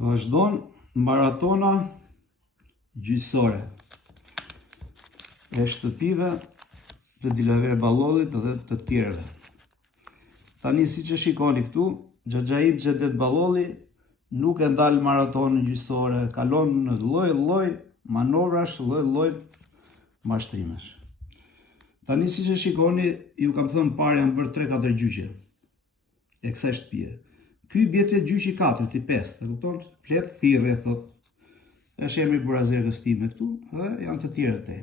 Vazhdon maratona gjyqësore e shtëpive të Dilaver Ballollit dhe të tjerëve. Tani siç e shikoni këtu, Xhaxhaib Xhedet Ballolli nuk e ndal maratonën gjyqësore, kalon në lloj-lloj manovrash, lloj-lloj mashtrimesh. Tani siç e shikoni, ju kam thënë parë janë bërë 3-4 gjyqe e kësaj shtëpie. Ky bie te gjyqi 4, ti 5, e kupton? Flet thirrje thot. Është emri burazerës time këtu dhe janë të tjerë te.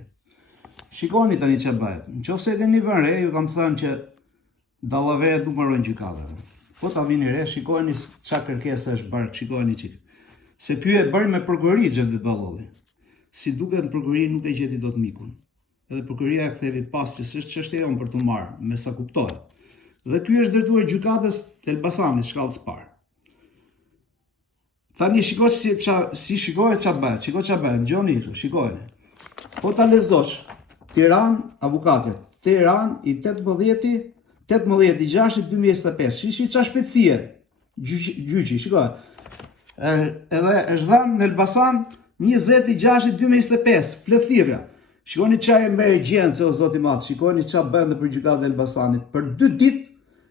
Shikoni tani ç'a bëhet. Nëse e keni vënë re, ju kam thënë që dallaveret nuk mbarojnë gjykatave. Po ta vini re, shikoni ç'a kërkesa është bërë, shikoni çik. Se ky e bërë me prokurori Xhedet Ballolli. Si duket në prokurori nuk e gjeti dot mikun. Edhe prokuroria e kthevi pas që s'është çështja jon për të marrë, me sa kuptohet. Dhe ky është drejtuar gjykatës të Elbasanit, shkallës parë. Tani shikoj shikoj ç'a bëhet, shikoj ç'a bëhet, gjoni, shikojeni. Po ta lexosh, Tiranë, avokatet, Tiranë i 18/6/2025. Shishi ç'a shpejtësie, gjyqi, shikoj. Edhe është dhënë në Elbasan 20/6/2025, flet thirrja. Shikoni çfarë emergjencë o zoti i madh, shikoni ç'a bën për gjykatën e Elbasanit. Për 2 ditë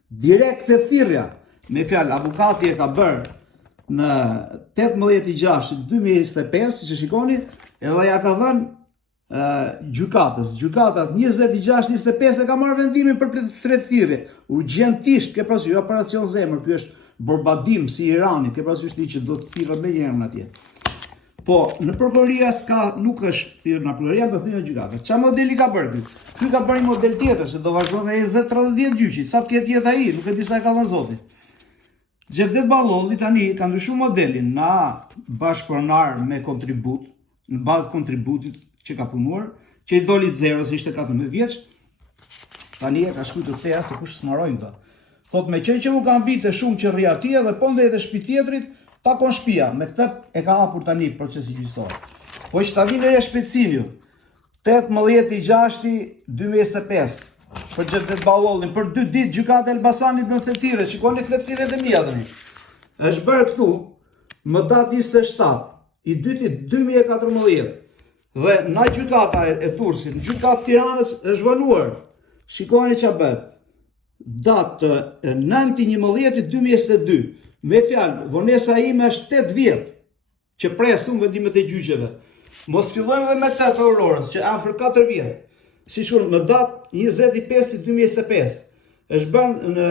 direkt te thirrja. Me fjalë, avokati e ka bërë në 18/6/2025, siç e shikoni, edhe ja ka dhënë gjykatës. Gjykata 20/6/25 e ka marrë vendimin për thret thirrje. Urgjentisht, ke parasysh, jo operacion zemër, ky është bombardim si Irani, ke parasysh ti që do të thirrë më njëherë atje. Po, në prokuroria nuk është thirrë në prokuroria, do thirrë në gjykatë. Ç'a modeli ka bërë ky? Ky ka bërë një model tjetër, se do vazhdon ai 20-30 gjyqi. Sa të ketë jetë ai, nuk e di sa e ka dhënë Zoti. Xhedet Ballolli tani ka ndryshuar modelin na bashkëpronar me kontribut, në bazë kontributit që ka punuar, që i doli 0 se ishte 14 vjeç. Tani e ka shkruar të thea se kush smarojnë këta. Thot me që u kanë vite shumë që rri atje dhe po ndehet e shtëpi tjetrit, takon shtëpia. Me këtë e ka hapur tani procesi gjyqësor. Po që ta vinë re shpejtësinë ju. 18/6/2025 për Xhedet Ballollin, për 2 ditë gjykata e Elbasanit në thirrje. Shikoni thirrjet e mia tani. Është bërë këtu më datë 27/2/2014 dhe na gjykata e Turrësit, në gjykatë Tiranës është vonuar. Shikoni ç'a bëhet. Datë 9/11/2022. Me fjalë, vonesa ime është 8 vjet që presun vendimet e gjyqeve. Mos fillojmë edhe me 8 ororës, që afër 4 vjet. Si shkon më datë 20/5/2025. Është bërë në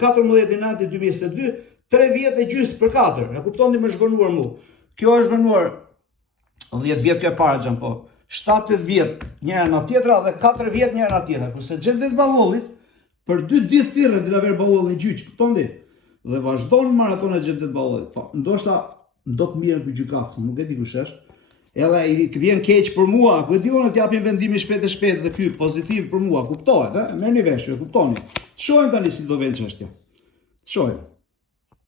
14/9/2022, 3 vjet e gjysmë për 4. E kuptoni më zhvonuar mu. Kjo është vënuar 10 vjet kjo e para xhan po. 7 vjet njëra nga tjetra dhe 4 vjet njëra nga tjetra. Kurse Xhedet Ballollit për 2 ditë thirrën Dilaver Ballolli në gjyq, kuptoni? Dhe vazhdon maratona e Xhedet Ballollit. Po, ndoshta do të mirë ky gjykatës, nuk e di kush është. Edhe i vjen keq për mua, ku e di unë të japin vendimin shpejt e shpejt dhe ky pozitiv për mua, kuptohet, ë? Merrni vesh, e kuptoni. Shohim tani si do vjen çështja. Shohim.